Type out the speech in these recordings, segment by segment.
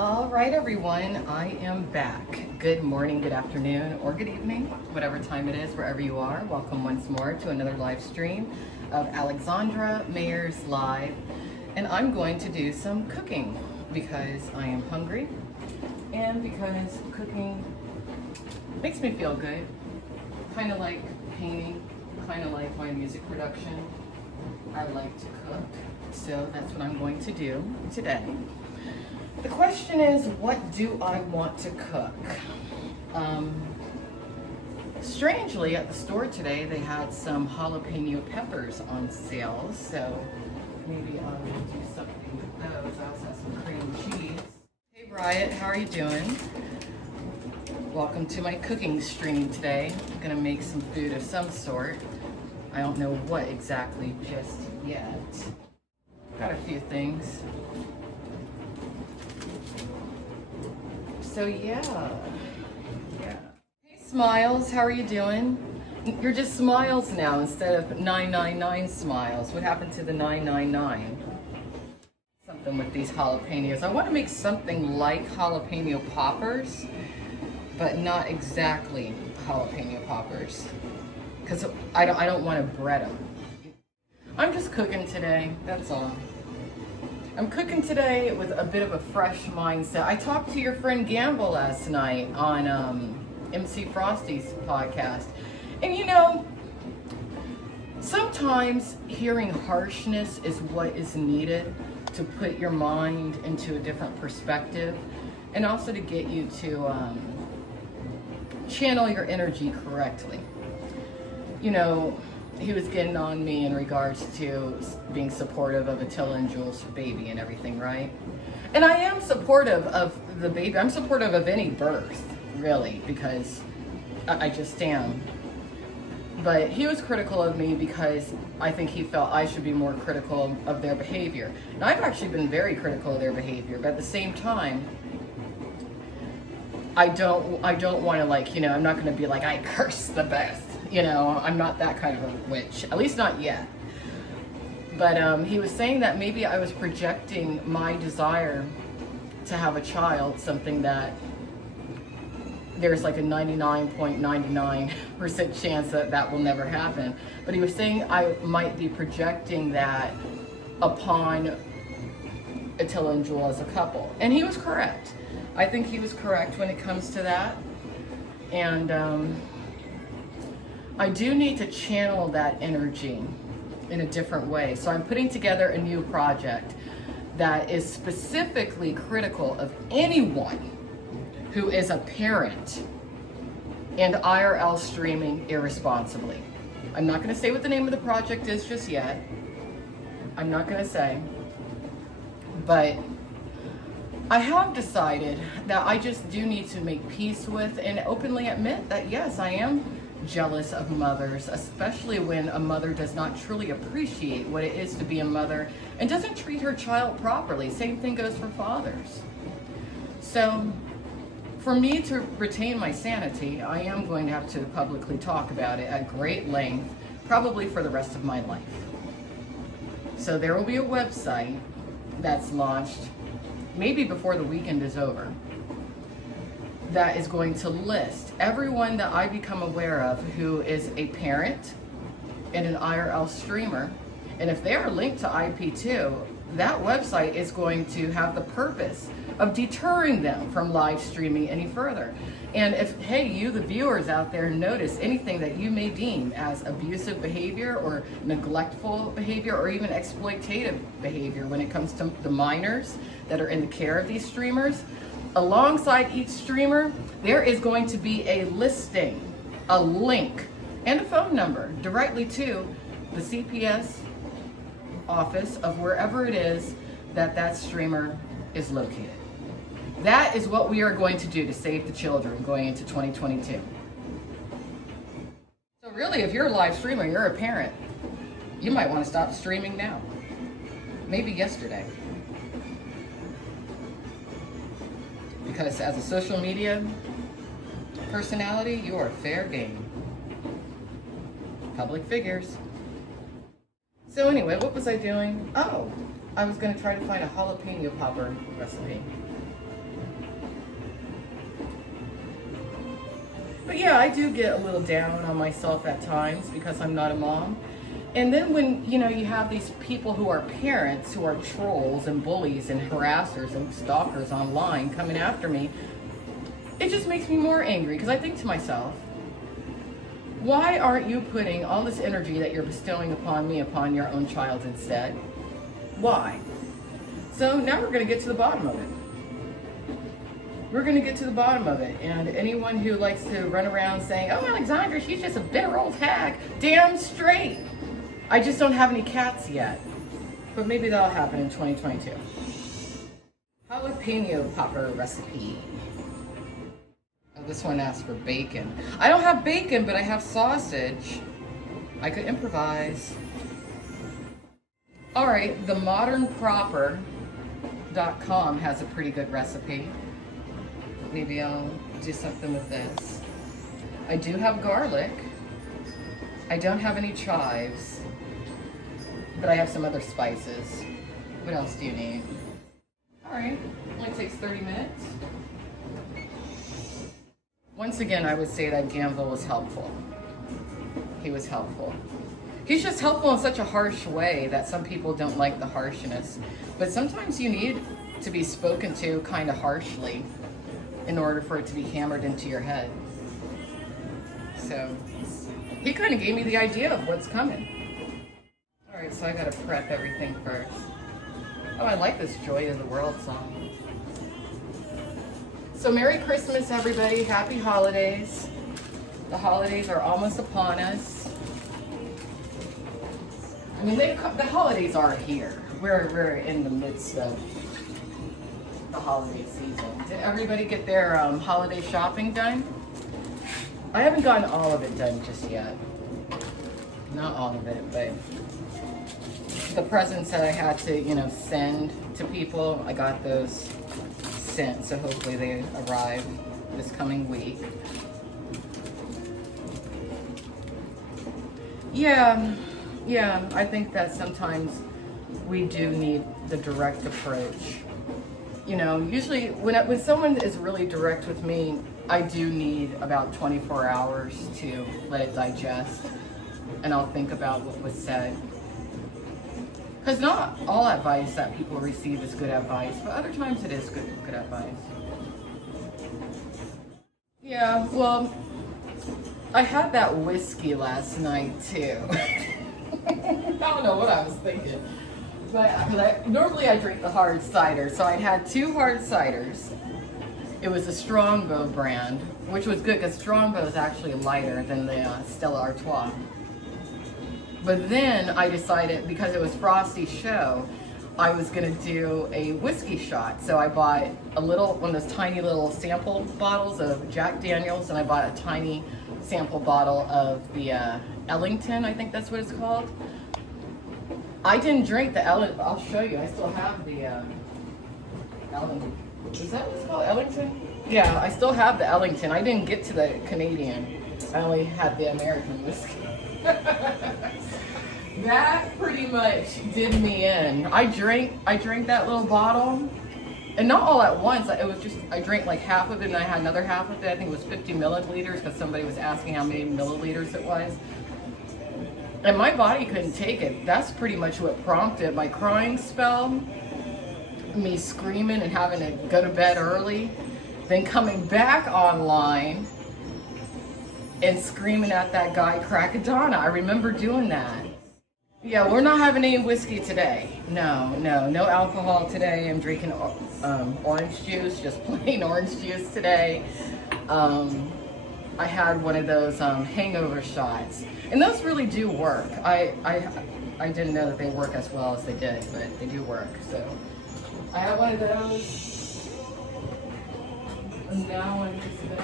All right, everyone, I am back. Good morning, good afternoon, or good evening, whatever time it is, wherever you are. Welcome once more to another live stream of Alexandra Mayers Live. And I'm going to do some cooking because I am hungry and because cooking makes me feel good. Kind of like painting, kind of like my music production. I like to cook, so that's what I'm going to do today. The question is, what do I want to cook? Strangely, at the store today, they had some jalapeno peppers on sale, so maybe I will do something with those. I also have some cream cheese. Hey, Bryant, how are you doing? Welcome to my cooking stream today. I'm gonna make some food of some sort. I don't know what exactly just yet. Got a few things. So yeah. Hey Smiles, how are you doing? You're just Smiles now instead of 999 Smiles. What happened to the 999? Something with these jalapenos. I want to make something like jalapeno poppers, but not exactly jalapeno poppers, because I don't want to bread them. I'm just cooking today, that's all. I'm cooking today with a bit of a fresh mindset. I talked to your friend Gamble last night on MC Frosty's podcast. And you know, sometimes hearing harshness is what is needed to put your mind into a different perspective, and also to get you to channel your energy correctly. You know, he was getting on me in regards to being supportive of Attila and Jules' baby and everything, right? And I am supportive of the baby. I'm supportive of any birth, really, because I just am. But he was critical of me because I think he felt I should be more critical of their behavior. And I've actually been very critical of their behavior, but at the same time, I don't want to, like, you know, I'm not going to be like, I curse the birth. You know, I'm not that kind of a witch, at least not yet. But he was saying that maybe I was projecting my desire to have a child, something that there's like a 99.99% chance that that will never happen. But he was saying I might be projecting that upon Attila and Jewel as a couple. And he was correct. I think he was correct when it comes to that. And I do need to channel that energy in a different way. So I'm putting together a new project that is specifically critical of anyone who is a parent and IRL streaming irresponsibly. I'm not going to say what the name of the project is just yet. I'm not going to say. But I have decided that I just do need to make peace with and openly admit that, yes, I am jealous of mothers, especially when a mother does not truly appreciate what it is to be a mother and doesn't treat her child properly. Same thing goes for fathers. So for me to retain my sanity, I am going to have to publicly talk about it at great length, probably for the rest of my life. So there will be a website that's launched maybe before the weekend is over, that is going to list everyone that I become aware of who is a parent and an IRL streamer. And if they are linked to IP2, that website is going to have the purpose of deterring them from live streaming any further. And if, hey, you, the viewers out there, notice anything that you may deem as abusive behavior or neglectful behavior or even exploitative behavior when it comes to the minors that are in the care of these streamers, alongside each streamer, there is going to be a listing, a link, and a phone number directly to the CPS office of wherever it is that that streamer is located. That is what we are going to do to save the children going into 2022. So really, if you're a live streamer, you're a parent, you might want to stop streaming now. Maybe yesterday. Because as a social media personality, you are fair game. Public figures. So anyway, what was I doing? Oh, I was going to try to find a jalapeno popper recipe. But yeah, I do get a little down on myself at times because I'm not a mom. And then when, you know, you have these people who are parents who are trolls and bullies and harassers and stalkers online coming after me, it just makes me more angry because I think to myself, why aren't you putting all this energy that you're bestowing upon me upon your own child instead? Why? So now we're going to get to the bottom of it. We're going to get to the bottom of it. And anyone who likes to run around saying, oh, Alexandra, she's just a bitter old hag, damn straight. I just don't have any cats yet. But maybe that'll happen in 2022. Jalapeño popper recipe. Oh, this one asks for bacon. I don't have bacon, but I have sausage. I could improvise. All right, themodernproper.com has a pretty good recipe. Maybe I'll do something with this. I do have garlic. I don't have any chives, but I have some other spices. What else do you need? All right, only takes 30 minutes. Once again, I would say that Gamble was helpful. He was helpful. He's just helpful in such a harsh way that some people don't like the harshness. But sometimes you need to be spoken to kind of harshly in order for it to be hammered into your head. So he kind of gave me the idea of what's coming. All right, so I gotta prep everything first. Oh, I like this Joy of the World song. So Merry Christmas, everybody. Happy holidays. The holidays are almost upon us. I mean, the holidays are here. We're in the midst of the holiday season. Did everybody get their holiday shopping done? I haven't gotten all of it done just yet. Not all of it, but the presents that I had to, you know, send to people, I got those sent, so hopefully they arrive this coming week. Yeah, I think that sometimes we do need the direct approach. You know, usually when someone is really direct with me, I do need about 24 hours to let it digest, and I'll think about what was said. Because not all advice that people receive is good advice, but other times it is good advice. Yeah, well, I had that whiskey last night too. I don't know what I was thinking. But normally I drink the hard cider, so I'd had 2 hard ciders. It was a Strongbow brand, which was good because Strongbow is actually lighter than the Stella Artois. But then I decided, because it was Frosty's show, I was gonna do a whiskey shot. So I bought one of those tiny little sample bottles of Jack Daniels, and I bought a tiny sample bottle of the Ellington, I think that's what it's called. I didn't drink the Ellington. I'll show you. I still have the Ellington. Is that what it's called? Ellington? Yeah, I still have the Ellington. I didn't get to the Canadian. I only had the American whiskey. That pretty much did me in. I drank that little bottle, and not all at once. It was just, I drank like half of it, and I had another half of it. I think it was 50 milliliters because somebody was asking how many milliliters it was. And my body couldn't take it. That's pretty much what prompted my crying spell, me screaming and having to go to bed early, then coming back online and screaming at that guy Crackadonna. I remember doing that. Yeah, we're not having any whiskey today. No alcohol today. I'm drinking orange juice, just plain orange juice today. I had one of those hangover shots, and those really do work. I didn't know that they work as well as they did, but they do work. So I had one of those, and now I'm just gonna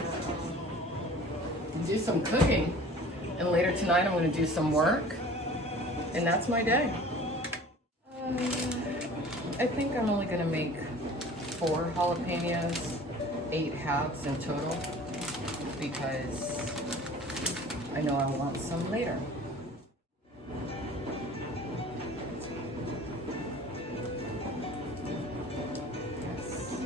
do some cooking, and later tonight I'm gonna do some work, and that's my day. I think I'm only gonna make 4 jalapenos, 8 halves in total, because I know I want some later. Yes.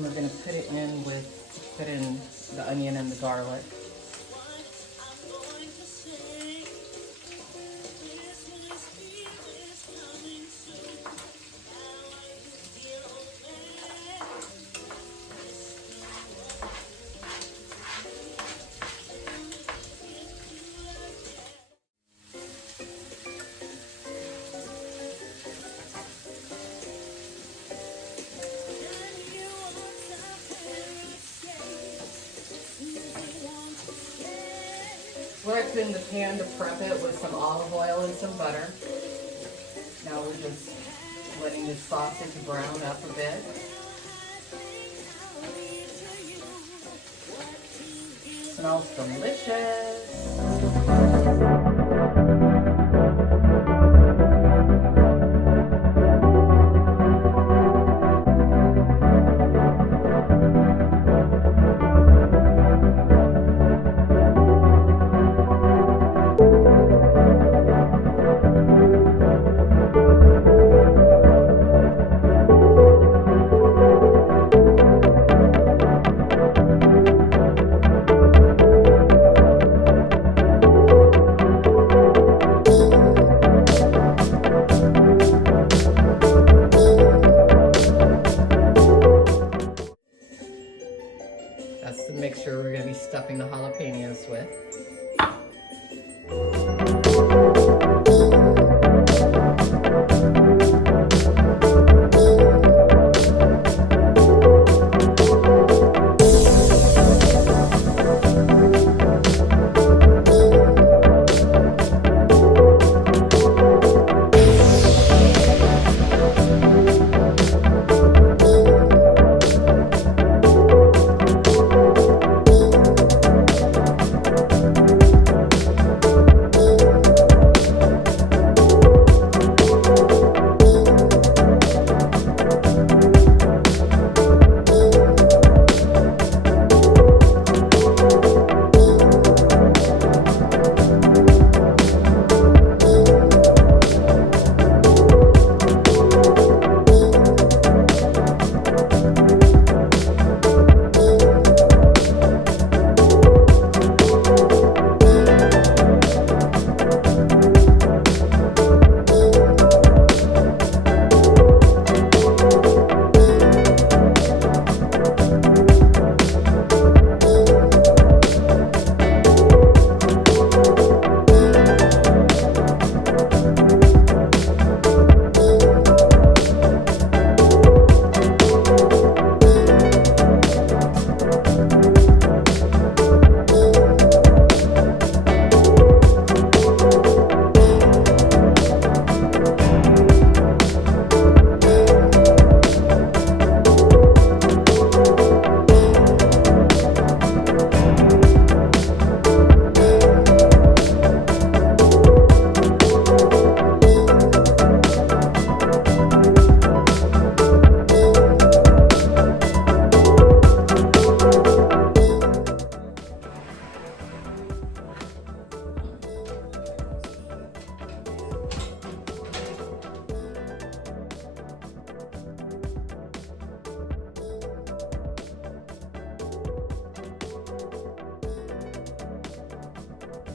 And we're going to put in the onion and the garlic. What I put in the pan to prep it was some olive oil and some butter. Now we're just letting the sausage brown up a bit. Smells delicious. That's the mixture we're going to be stuffing the jalapenos with.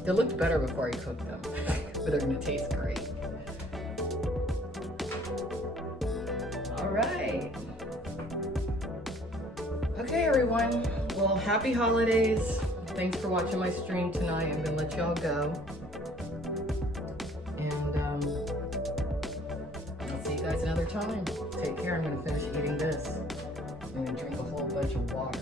They looked better before I cooked them, but they're gonna taste great. All right. Okay, everyone. Well, happy holidays. Thanks for watching my stream tonight. I'm gonna let y'all go. And I'll see you guys another time. Take care. I'm gonna finish eating this. I'm gonna drink a whole bunch of water.